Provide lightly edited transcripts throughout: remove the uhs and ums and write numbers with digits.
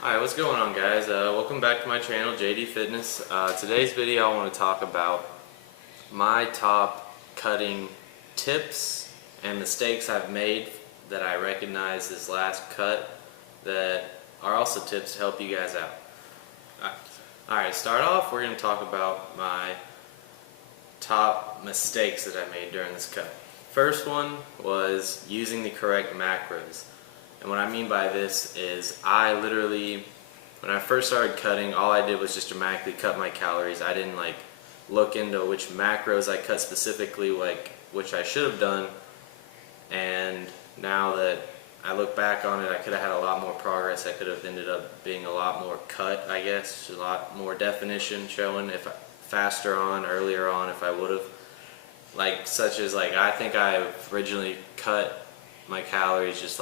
Alright, what's going on, guys? Welcome back to my channel, JD Fitness. Today's video I want to talk about my top cutting tips and mistakes I've made that I recognize this last cut that are also tips to help you guys out. Alright, to start off, we're going to talk about my top mistakes that I made during this cut. First one was using the correct macros. And what I mean by this is I literally, when I first started cutting, all I did was just dramatically cut my calories. I didn't look into which macros I cut specifically, which I should have done. And now that I look back on it, I could have had a lot more progress. I could have ended up being a lot more cut, I guess, a lot more definition showing if faster on, earlier on, if I would have. Such as I think I originally cut my calories just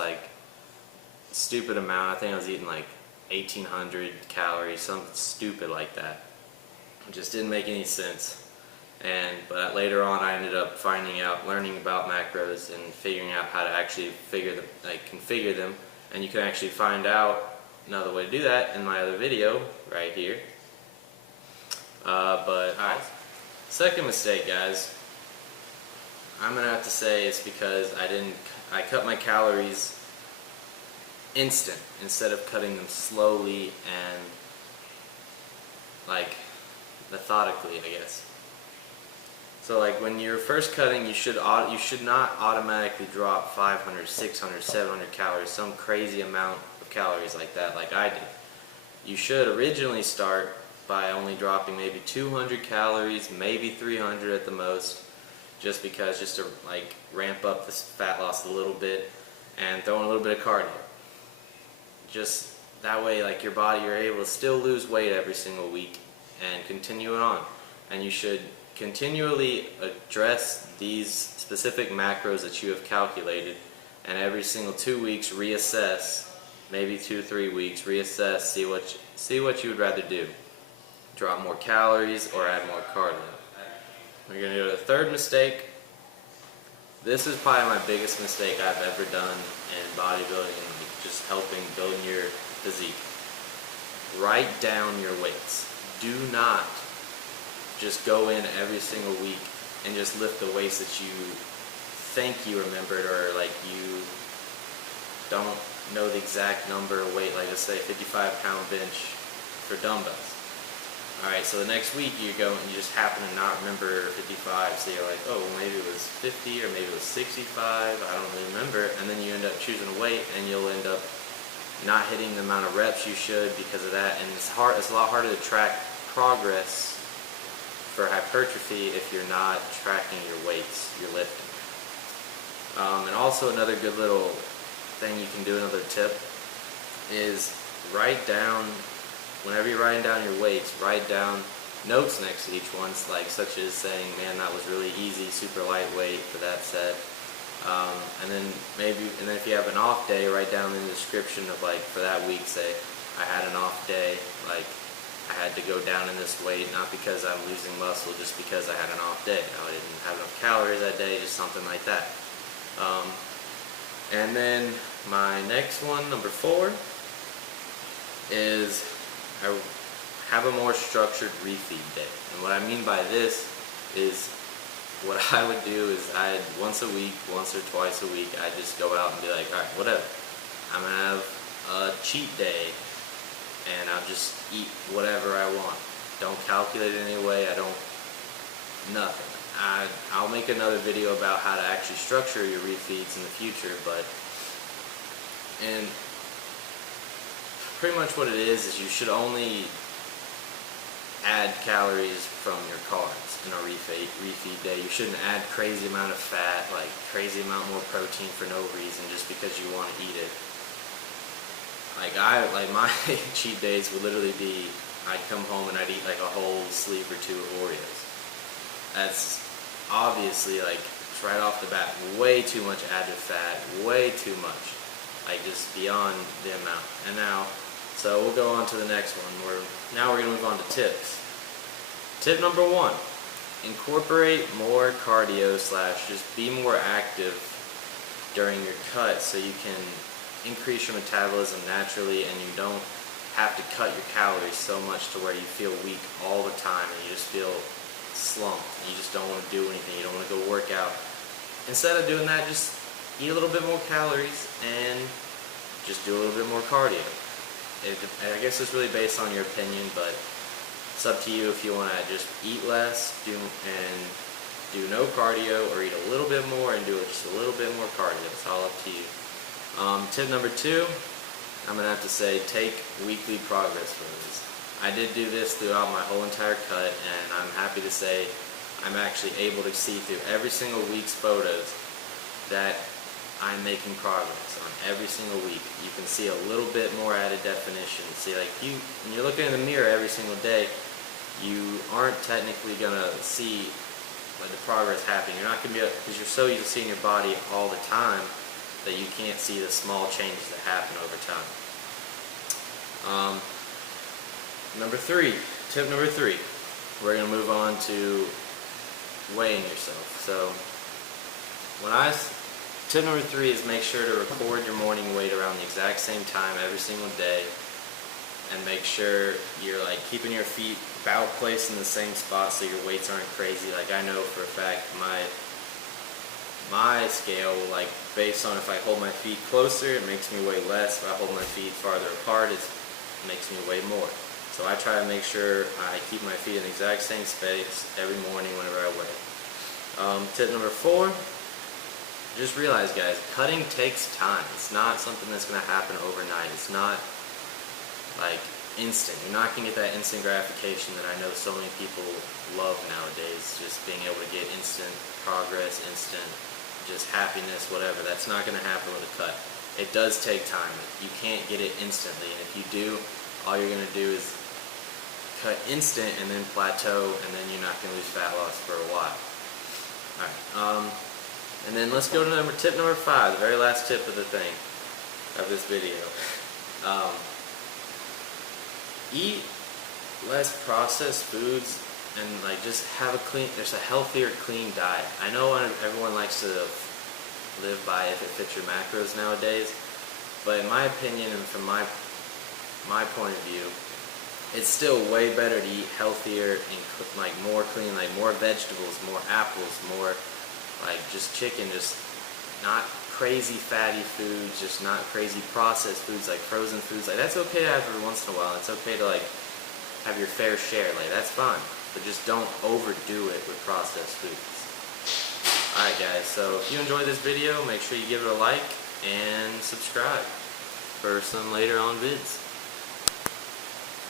stupid amount. I think I was eating 1,800 calories, something stupid like that. It just didn't make any sense. But later on, I ended up learning about macros and figuring out how to actually configure them. And you can actually find out another way to do that in my other video right here. Alright, second mistake, guys. I'm gonna have to say it's because I cut my calories instant instead of cutting them slowly and methodically, I guess. So when you're first cutting, you should not automatically drop 500, 600, 700 calories, some crazy amount of calories like that, like I did. You should originally start by only dropping maybe 200 calories, maybe 300 at the most, just to ramp up this fat loss a little bit and throw in a little bit of cardio. Just that way, your body, you're able to still lose weight every single week and continue it on. And you should continually address these specific macros that you have calculated, and every single 2 weeks reassess, maybe 2-3 weeks reassess, see what you would rather do: drop more calories or add more cardio. We're going to go to the third mistake. This is probably my biggest mistake I've ever done in bodybuilding and just helping building your physique. Write down your weights. Do not just go in every single week and just lift the weights that you think you remembered, or you don't know the exact number of weight, let's say 55-pound bench for dumbbells. Alright, so the next week you go and you just happen to not remember 55, so you're like, oh, maybe it was 50 or maybe it was 65, I don't really remember, and then you end up choosing a weight and you'll end up not hitting the amount of reps you should because of that, and it's a lot harder to track progress for hypertrophy if you're not tracking your weights you're lifting. And also another good little thing you can do, another tip, is write down, whenever you're writing down your weights, write down notes next to each one, such as saying, man, that was really easy, super lightweight for that set. And then if you have an off day, write down in the description of for that week, say, I had an off day, I had to go down in this weight, not because I'm losing muscle, just because I had an off day. I didn't have enough calories that day, just something like that. And then my next one, number 4, is I have a more structured refeed day. And what I mean by this is, what I would do is once a week, once or twice a week, I'd just go out and be like, alright, whatever. I'm going to have a cheat day and I'll just eat whatever I want. Don't calculate it anyway, nothing. I'll make another video about how to actually structure your refeeds in the future, and pretty much what it is you should only add calories from your carbs in a refeed day. You shouldn't add crazy amount of fat, crazy amount more protein for no reason, just because you want to eat it. My cheat days would literally be, I'd come home and I'd eat a whole sleeve or 2 of Oreos. That's obviously it's right off the bat way too much added fat, way too much, just beyond the amount. So we'll go on to the next one. Now we're going to move on to tips. Tip number 1, incorporate more cardio / just be more active during your cut so you can increase your metabolism naturally and you don't have to cut your calories so much to where you feel weak all the time and you just feel slumped. You just don't want to do anything. You don't want to go work out. Instead of doing that, just eat a little bit more calories and just do a little bit more cardio. I guess it's really based on your opinion, but it's up to you if you want to just eat less and do no cardio, or eat a little bit more and do just a little bit more cardio. It's all up to you. Tip number 2, I'm going to have to say, take weekly progress photos. I did do this throughout my whole entire cut, and I'm happy to say I'm actually able to see through every single week's photos that I'm making progress on every single week. You can see a little bit more added definition. See, like when you're looking in the mirror every single day, you aren't technically going to see like the progress happening. You're not going to be, because you're so used to seeing your body all the time that you can't see the small changes that happen over time. Tip number 3, we're going to move on to weighing yourself. So tip number 3 is make sure to record your morning weight around the exact same time every single day, and make sure you're like keeping your feet about placed in the same spot so your weights aren't crazy. Like I know for a fact my scale, like based on if I hold my feet closer, it makes me weigh less. If I hold my feet farther apart, it makes me weigh more. So I try to make sure I keep my feet in the exact same space every morning whenever I weigh. Tip number 4, just realize, guys, cutting takes time. It's not something that's going to happen overnight. It's not like instant. You're not going to get that instant gratification that I know so many people love nowadays, just being able to get instant progress, instant just happiness, whatever. That's not going to happen with a cut. It does take time. You can't get it instantly, and if you do, all you're going to do is cut instant and then plateau, and then you're not going to lose fat loss for a while. Alright, and then let's go to tip number 5, the very last tip of this video. Eat less processed foods and like just have there's a healthier, clean diet. I know everyone likes to live by if it fits your macros nowadays, but in my opinion and from my point of view, it's still way better to eat healthier and like more clean, like more vegetables, more apples, more like just chicken, just not crazy fatty foods, just not crazy processed foods like frozen foods. Like that's okay to have every once in a while. It's okay to like have your fair share. Like that's fine, but just don't overdo it with processed foods. Alright guys, so if you enjoyed this video, make sure you give it a like and subscribe for some later on vids.